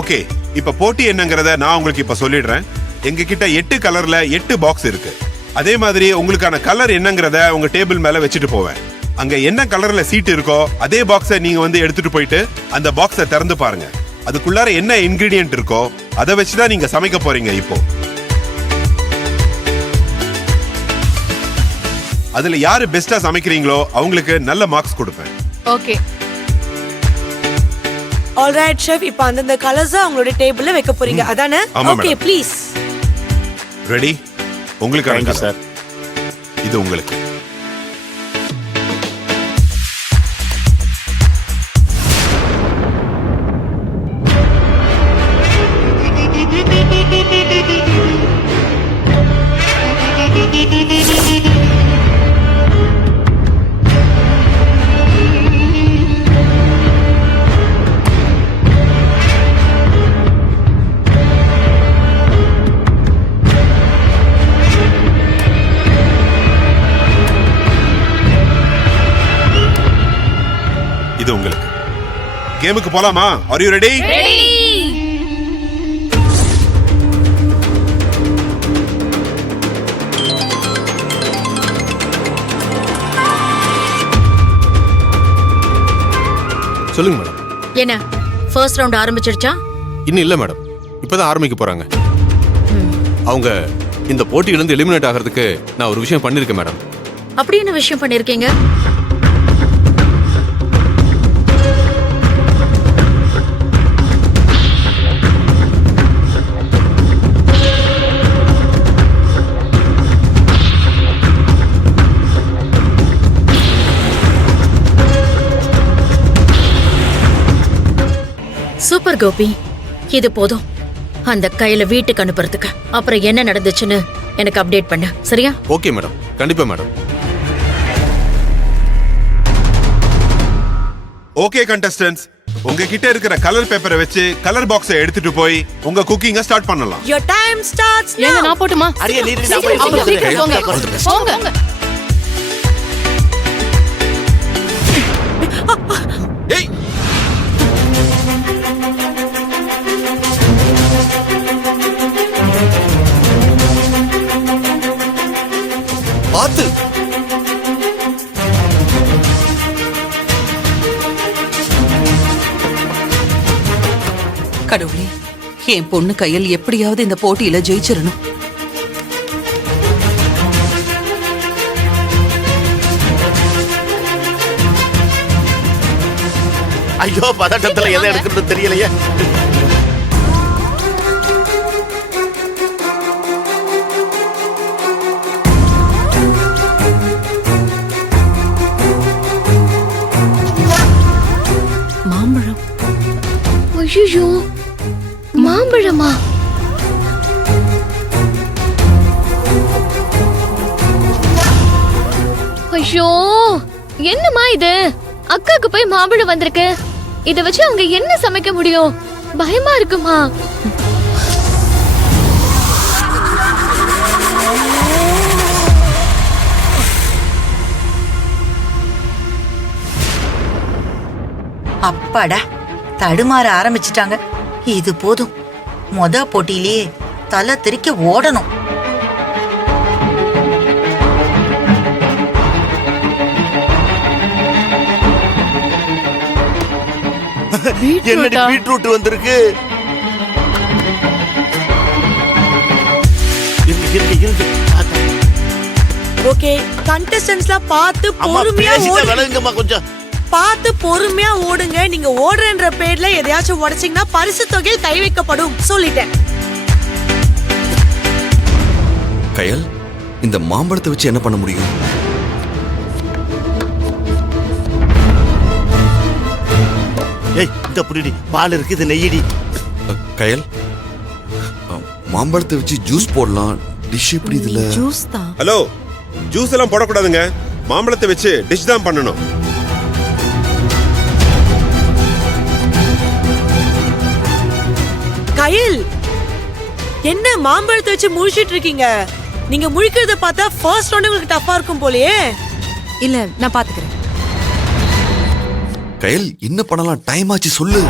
Okay, இப்ப போட்டி என்னங்கறத நான் உங்களுக்கு இப்ப சொல்லிடுறேன். எங்க கிட்ட 8 கலர்ல 8 பாக்ஸ் இருக்கு. அதே மாதிரி உங்களுக்கான கலர் என்னங்கறத உங்க டேபிள் மேல வச்சுட்டு போவேன். அங்க என்ன கலர்ல சீட் இருக்கோ அதே பாக்ஸை நீங்க வந்து எடுத்துட்டு போயிட்டு அந்த பாக்ஸை திறந்து பாருங்க. அதுக்குள்ளார என்ன இன்கிரிடியன்ட் இருக்கோ அதை வச்சுதான் நீங்க சமைக்க போறீங்க. இப்போ அதுல யாரு பெஸ்டா சமைக்கிறீங்களோ அவங்களுக்கு நல்ல மார்க்ஸ் கொடுப்பேன். ஓகே. ஆல்ரைட் ஷெஃப், இப்போ அந்த கலர்ஸ் அவங்களோட டேபிள்ல வைக்க போறீங்க அதானே? Okay please. ரெடி? உங்களுக்கு சார். இது உங்களுக்கு. இது உங்களுக்கு. கேமுக்கு போலாமா? Are you ready? ரெடி. சொல்லுங்க மேடம். என்ன ஃபர்ஸ்ட் ரவுண்ட் ஆரம்பிச்சிடுச்சா? இன்னும் இல்ல மேடம், இப்பதான் ஆரம்பிக்க போறாங்க. அவங்க இந்த போட்டியிலிருந்து எலிமினேட் ஆகிறதுக்கு நான் ஒரு விஷயம் பண்ணிருக்கேன் மேடம். அப்படி என்ன விஷயம் பண்ணிருக்கீங்க? சூப்பர் கோபி, இது போதும். அந்த கையில வீட்டுக்கு அனுப்புறதுக்கு அப்புறம் என்ன நடந்துச்சுன்னு எனக்கு அப்டேட் பண்ணு, சரியா? ஓகே மேடம், கண்டிப்பா மேடம். ஓகே கண்டஸ்டன்ட்ஸ், உங்ககிட்ட இருக்கிற கலர் பேப்பரை வச்சு கலர் பாக்ஸை எடுத்துட்டு போய் உங்க குக்கிங்க ஸ்டார்ட் பண்ணலாம். Your time starts now. ஏங்க நான் போட்டுமா? அரிய நீ போங்க. ஏய், பாத்து கடவுளே, என் பொண்ணு கையில் எப்படியாவது இந்த போட்டியில ஜெயிச்சிடணும். ஐயோ, பதட்டத்துல எதை எடுக்கிறது தெரியலையே. மாம்பழம். ஐயோ, மாம்பழமா? ஐயோ, என்னம்மா இது? அக்காக்கு போய் மாம்பழம் வந்திருக்கு. இத வச்சு அவங்க என்ன சமைக்க முடியும்? பயமா இருக்குமா? அப்பாடா, தடுமாற ஆரம்பிச்சிட்டாங்க. இது போதும், மொத போட்டியிலேயே தலை தெறிக்க ஓடணும். என்னடி பீட்ரூட் வந்திருக்கு? ஓகே கண்டஸ்டன்ட்ஸ்லாம் பார்த்து பொறுமையா ஓடுங்க. கொஞ்சம் பார்த்து பொறுமையா ஓடுங்க. நீங்க ஓடுறன்ற பேர்ல எதையாச்சும் உடைச்சீங்கன்னா பரிசு தொகையில் கை வைக்கப்படும் சொல்லிட்டேன். கயல், இந்த மாம்பழத்தை வச்சு என்ன பண்ண முடியும்? ஏய், இந்த புடிடி பால் இருக்கு, இது நெய்யடி. கயல், மாம்பழத்தை வச்சு ஜூஸ் போடலாம். டிஷ் எப்படி இதுல? ஜூஸ் தான். ஹலோ, ஜூஸ் எல்லாம் போடக்கூடாதுங்க. மாம்பழத்தை வச்சு டிஷ் தான் பண்ணணும். கயல், என்ன மாம்பழத்தை வச்சு முழிச்சிட்டு இருக்கீங்க? நீங்க முழிக்கிறத பார்த்தா ஃபர்ஸ்ட் ரவுண்ட் உங்களுக்கு டஃபா இருக்கும் போலயே. இல்ல, நான் பாத்துக்கிறேன். கயல், என்ன பண்ணலாம்? டைம் ஆச்சு, சொல்லு.